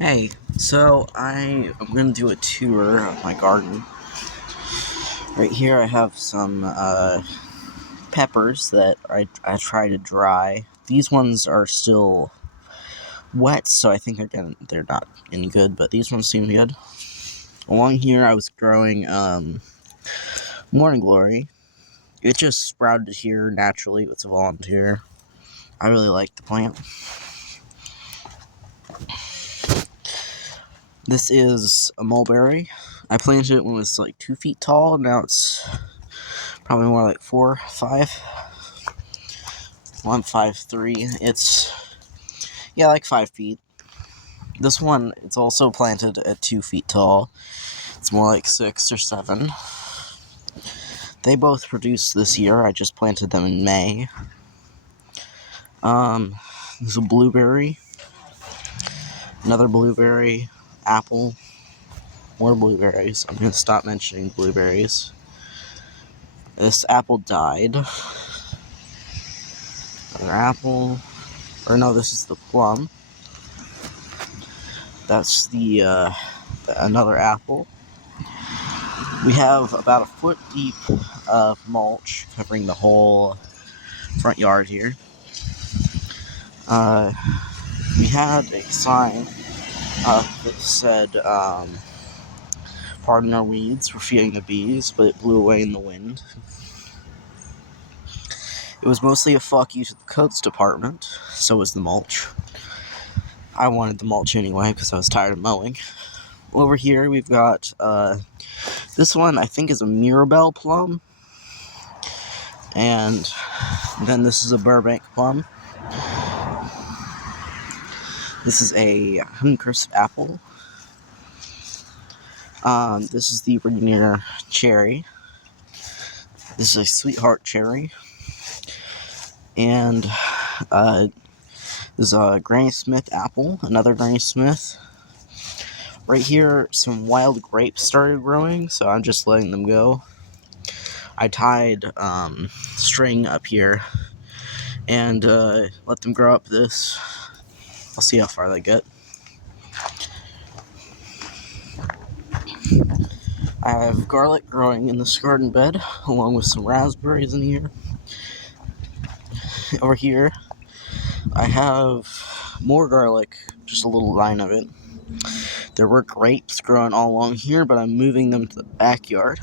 Hey, so I'm gonna do a tour of my garden. Right here, I have some peppers that I try to dry. These ones are still wet, so I think they're not any good. But these ones seem good. Along here, I was growing morning glory. It just sprouted here naturally. It's a volunteer. I really like the plant. This is a mulberry. I planted it when it was like 2 feet tall. Now it's probably more like 4, 5. Well, I'm 5'3". Like 5 feet. This one, it's also planted at 2 feet tall. It's more like 6 or 7. They both produced this year. I just planted them in May. There's a blueberry, another blueberry, apple, more blueberries. I'm gonna stop mentioning blueberries. This apple died. Another apple, or no, this is the plum. That's the another apple. We have about a foot deep of mulch covering the whole front yard here. We had a sign that said, pardon our weeds, we're feeding the bees, but it blew away in the wind. It was mostly a fuck you to the codes department, so was the mulch. I wanted the mulch anyway because I was tired of mowing. Over here we've got, this one I think is a Mirabelle plum. And then this is a Burbank plum. This is a Honeycrisp apple. This is the Rainier cherry. This is a Sweetheart cherry. And this is a Granny Smith apple, another Granny Smith. Right here, some wild grapes started growing, so I'm just letting them go. I tied string up here and let them grow up this. I'll see how far they get. I have garlic growing in this garden bed, along with some raspberries in here. Over here, I have more garlic, just a little line of it. There were grapes growing all along here, but I'm moving them to the backyard.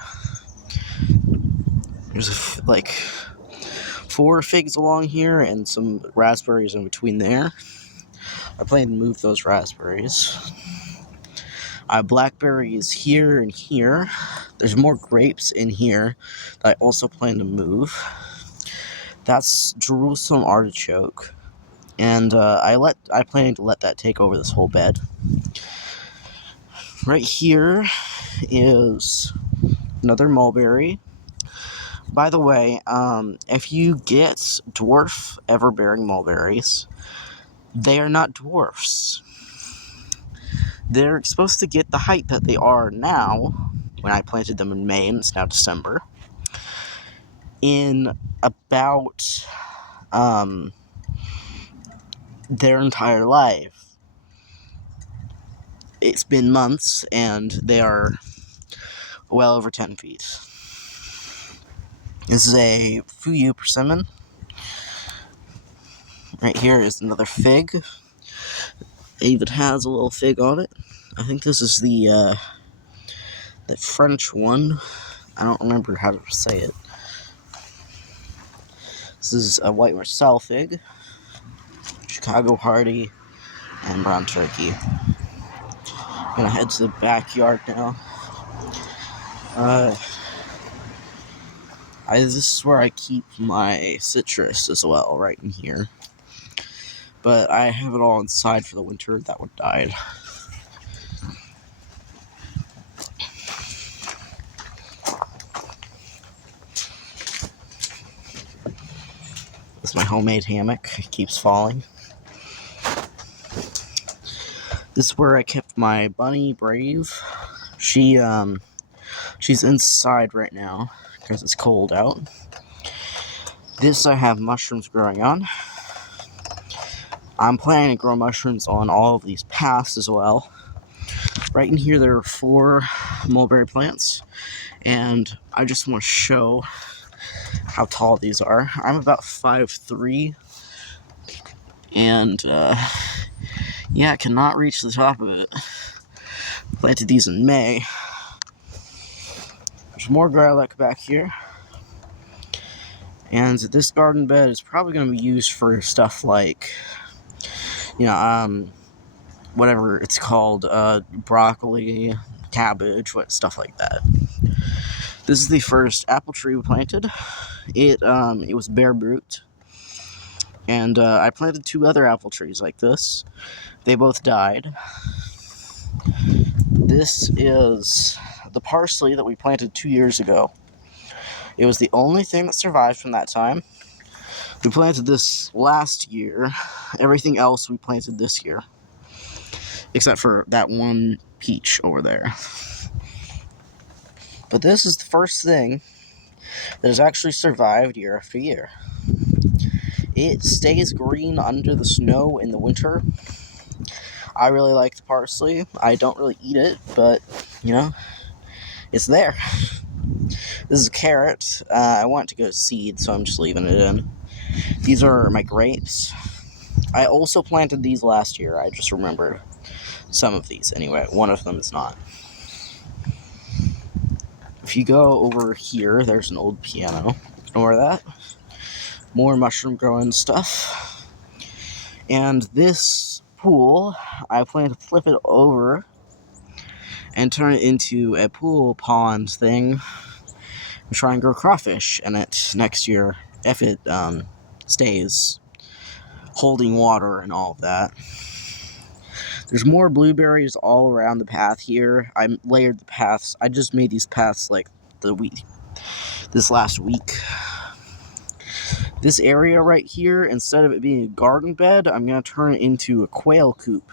There's like 4 figs along here and some raspberries in between there. I plan to move those raspberries. I have blackberries here and here. There's more grapes in here that I also plan to move. That's Jerusalem artichoke. And I plan to let that take over this whole bed. Right here is another mulberry. By the way, if you get dwarf ever-bearing mulberries, they are not dwarfs. They're supposed to get the height that they are now, when I planted them in May, and it's now December, in about their entire life. It's been months, and they are well over 10 feet. This is a Fuyu persimmon. Right here is another fig. It even has a little fig on it. I think this is the French one. I don't remember how to say it. This is a white Marcel fig, Chicago Hardy, and brown turkey. I'm gonna head to the backyard now. This is where I keep my citrus as well, right in here. But I have it all inside for the winter. That one died. This is my homemade hammock. It keeps falling. This is where I kept my bunny, Brave. She's inside right now because it's cold out. This I have mushrooms growing on. I'm planning to grow mushrooms on all of these paths as well. Right in here there are 4 mulberry plants, and I just want to show how tall these are. I'm about 5'3", and yeah, I cannot reach the top of it. Planted these in May. There's more garlic back here. And this garden bed is probably going to be used for stuff like, whatever it's called, broccoli, cabbage, stuff like that. This is the first apple tree we planted. It was bare root. And I planted 2 other apple trees like this. They both died. This is the parsley that we planted 2 years ago. It was the only thing that survived from that time. We planted this last year. Everything else we planted this year, except for that one peach over there. But this is the first thing that has actually survived year after year. It stays green under the snow in the winter. I really like the parsley. I don't really eat it, but, it's there. This is a carrot. I want it to go to seed, so I'm just leaving it in. These are my grapes. I also planted these last year. I just remembered some of these. Anyway, one of them is not. If you go over here, there's an old piano. Ignore that. More mushroom growing stuff. And this pool, I plan to flip it over and turn it into a pool pond thing and try and grow crawfish in it next year if it stays holding water and all of that. There's more blueberries all around the path here. I layered the paths. I just made these paths like this last week. This area right here, instead of it being a garden bed, I'm going to turn it into a quail coop.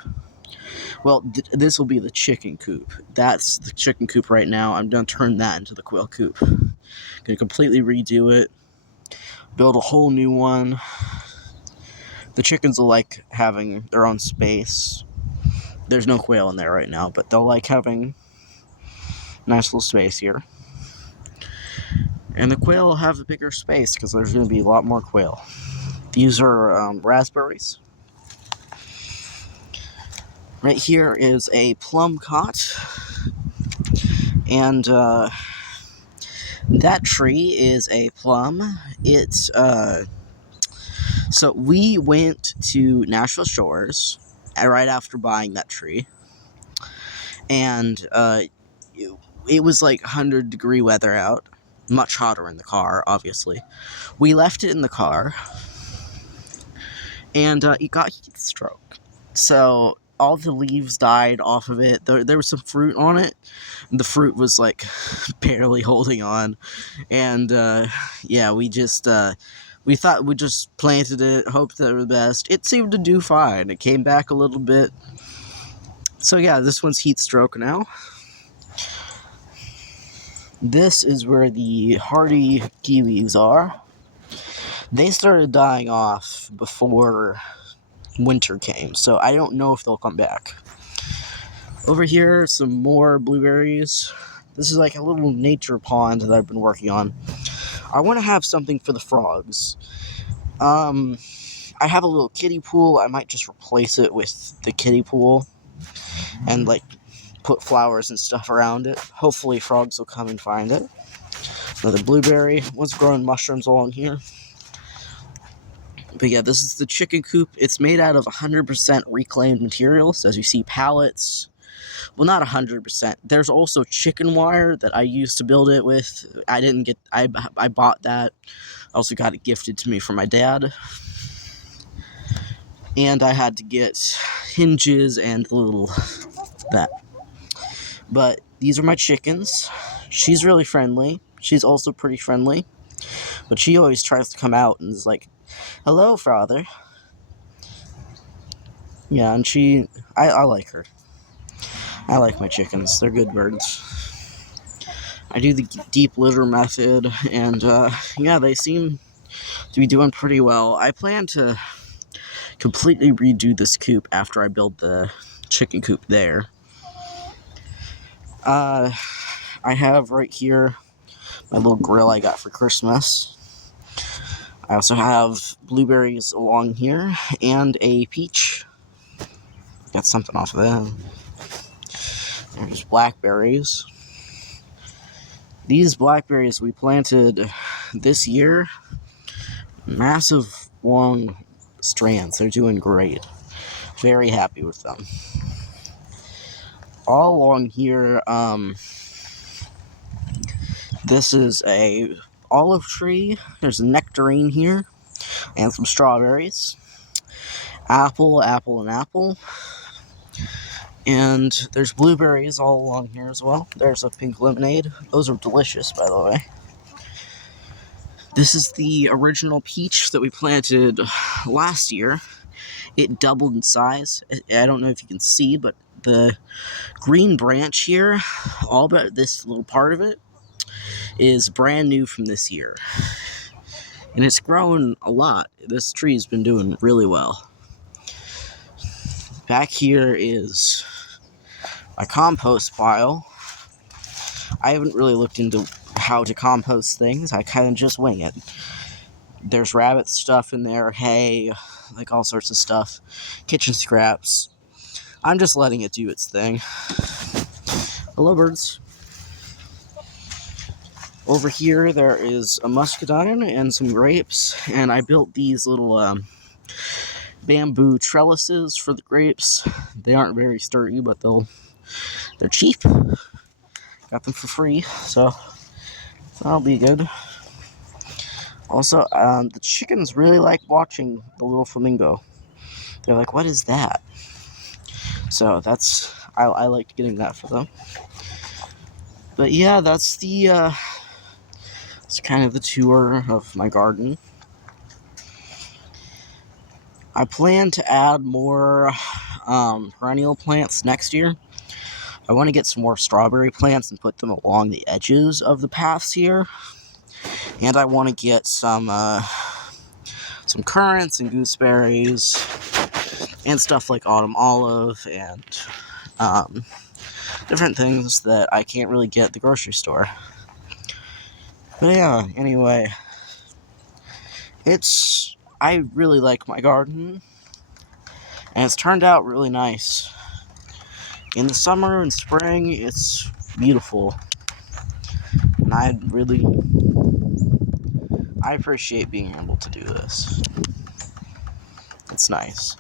Well, this will be the chicken coop. That's the chicken coop right now. I'm going to turn that into the quail coop. Going to completely redo it. Build a whole new one. The chickens will like having their own space. There's no quail in there right now, but they'll like having a nice little space here. And the quail will have a bigger space because there's going to be a lot more quail. These are raspberries. Right here is a plum cot. And that tree is a plum. It's so we went to Nashville Shores right after buying that tree. And it was like 100-degree weather out. Much hotter in the car, obviously. We left it in the car, and it got heat stroke. So all the leaves died off of it. There was some fruit on it. The fruit was like barely holding on, and yeah, we thought we just planted it, hoped for the best. It seemed to do fine. It came back a little bit. So yeah, this one's heat stroke now. This is where the hardy kiwis are. They started dying off before winter came, so I don't know if they'll come back. Over here, some more blueberries. This is like a little nature pond that I've been working on. I want to have something for the frogs. I have a little kiddie pool. I might just replace it with the kiddie pool and like put flowers and stuff around it. Hopefully frogs will come and find it. Another blueberry. One's growing mushrooms along here. But yeah, this is the chicken coop. It's made out of 100% reclaimed materials. As you see, pallets. Well, not 100%. There's also chicken wire that I used to build it with. I bought that. I also got it gifted to me from my dad. And I had to get hinges and that. But these are my chickens. She's really friendly. She's also pretty friendly. But she always tries to come out and is like, "Hello, father." Yeah, and I like her. I like my chickens. They're good birds. I do the deep litter method, and yeah, they seem to be doing pretty well. I plan to completely redo this coop after I build the chicken coop there. I have right here my little grill I got for Christmas. I also have blueberries along here and a peach. Got something off of that. There's blackberries. These blackberries we planted this year. Massive long strands. They're doing great. Very happy with them. All along here, this is a olive tree. There's a nectarine here and some strawberries. Apple, and apple. And there's blueberries all along here as well. There's a pink lemonade. Those are delicious, by the way. This is the original peach that we planted last year. It doubled in size. I don't know if you can see, but the green branch here, all but this little part of it, is brand new from this year. And it's grown a lot. This tree's been doing really well. Back here is my compost pile. I haven't really looked into how to compost things. I kind of just wing it. There's rabbit stuff in there, hay, like all sorts of stuff, kitchen scraps. I'm just letting it do its thing. Hello, birds. Over here, there is a muscadine and some grapes, and I built these little bamboo trellises for the grapes. They aren't very sturdy, but they're cheap. Got them for free, so that'll be good. Also, the chickens really like watching the little flamingo. They're like, what is that? So I like getting that for them. But yeah, that's it's kind of the tour of my garden. I plan to add more perennial plants next year. I want to get some more strawberry plants and put them along the edges of the paths here. And I want to get some currants and gooseberries and stuff like autumn olive and different things that I can't really get at the grocery store. But yeah, anyway, I really like my garden, and it's turned out really nice. In the summer and spring, it's beautiful, and I appreciate being able to do this. It's nice.